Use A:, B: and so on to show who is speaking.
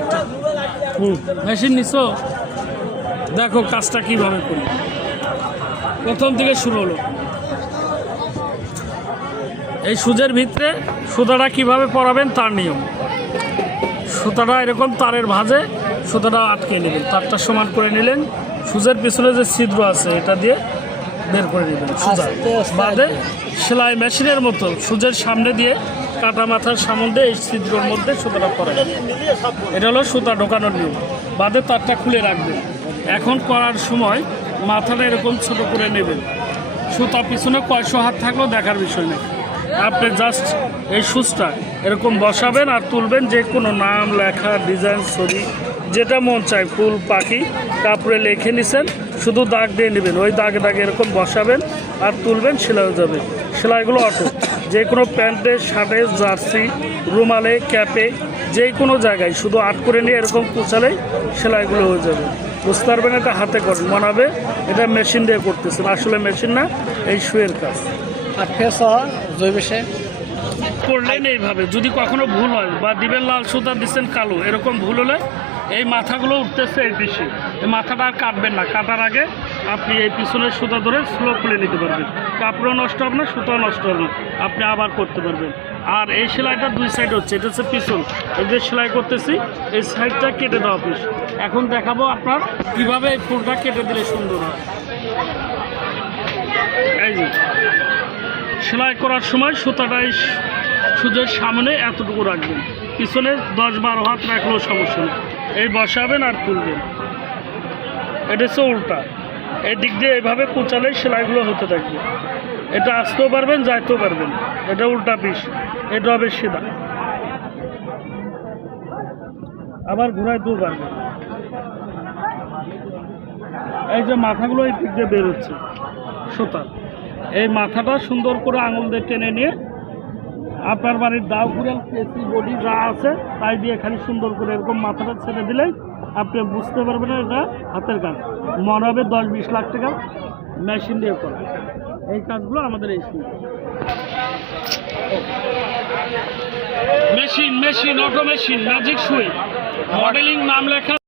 A: একটা। মেশিন নিছো? দেখো কাজটা কীভাবে করি। প্রথম থেকে শুরু হলো। এই সুজের ভিতরে সুতাটা কীভাবে পরাবেন তার নিয়ম। সুতাটা এরকম তারের ভাঁজে সুতাটা আটকে নেবেন। তারটা সমান করে নিলেন। সুজের পিছনে যে ছিদ্র আছে এটা দিয়ে বের করে নেবেন সুজা বাদে সেলাই মেশিনের মতো সুজের সামনে দিয়ে কাটা মাথার সামনে দিয়ে এই ছিদ্রর মধ্যে সুতাটা পরাবেন এটা হলো সুতা ঢোকানোর নিয়ম। বাদে তারটা খুলে রাখবেন এখন করার সময় মাথাটা এরকম ছোট করে নেবেন সুতা পিছনে কয়শো হাত থাকলেও দেখার বিষয় নেই। আপনি জাস্ট এই সুচটা এরকম বসাবেন আর তুলবেন যে কোনো নাম, লেখা, ডিজাইন, ছবি, যেটা মন চায়, ফুল, পাখি তারপরে লিখে নিছেন, শুধু দাগ দিয়ে নেবেন। ওই দাগে দাগে এরকম বসাবেন আর তুলবেন, সেলাই যাবে। সেলাইগুলো অটো যে কোনো প্যান্টে শার্টে জার্সি রুমালে ক্যাপে যে কোনো জায়গায় শুধু আট করে নিয়ে এরকম কুচালেই সেলাইগুলো হয়ে যাবে। বুঝতে পারবেন এটা হাতে করেন। মনাবে এটা মেশিন দিয়ে করতেছেন। আসলে মেশিন না এই শুয়ের কাজ।
B: আর ফেস সহ জৈব সার।
A: করলেন এইভাবে। যদি কখনো ভুল হয় বা দিবেন লাল সুতা দিচ্ছেন কালো এরকম ভুল হলে এই মাথাগুলো উঠতেছে এই পিসে। এই মাথাটা আর কাটবেন না। কাটার আগে আপনি এই পিছনের সুতা ধরে স্লো খুলে নিতে পারবেন। কাপড়ও নষ্ট হবে না, সুতাও নষ্ট হবে না। আপনি আবার করতে পারবেন। আর এই সেলাইটা দুই সাইড হচ্ছে, এটা হচ্ছে পিছন। এই যে সেলাই করতেছি, এই সাইডটা কেটে দেওয়া পিস এখন দেখাবো আপনার কীভাবে এই ফুলটা কেটে দিলে সুন্দর হয়। এই যে, সেলাই করার সময় সুতাটা এই সুদের সামনে এতটুকু রাখবেন। পিছনে দশ বারো হাত রাখলেও সমস্যা নেই। এই বসাবেন আর তুলবেন। এটা হচ্ছে উল্টা। এই দিক দিয়ে এভাবে কুচালেই সেলাইগুলো হতে থাকবে। এটা আসতেও পারবেন, যাইতেও পারবেন। এটা উল্টা পিস, এটা হবে সিধা আবার ঘুরাইতেও পারবেন। এই যে মাথাগুলো এই দিক দিয়ে বেরোচ্ছে সুতার এই মাথাটা সুন্দর করে আঙুল দিয়ে টেনে নিয়ে আপনার বাড়ির দাও কুড়াল কেসি বডি যা আছে, তাই দিয়ে খালি সুন্দর করে এরকম মাথাটা ছেড়ে দিলেই আপনি বুঝতে পারবেন এটা হাতের কাজ। মনে হবে দশ বিশ লাখ টাকা মেশিন দিয়ে করা। এই কাজগুলো আমাদের এই machine machine auto machine magic সুই মডেলিং নাম লেখা।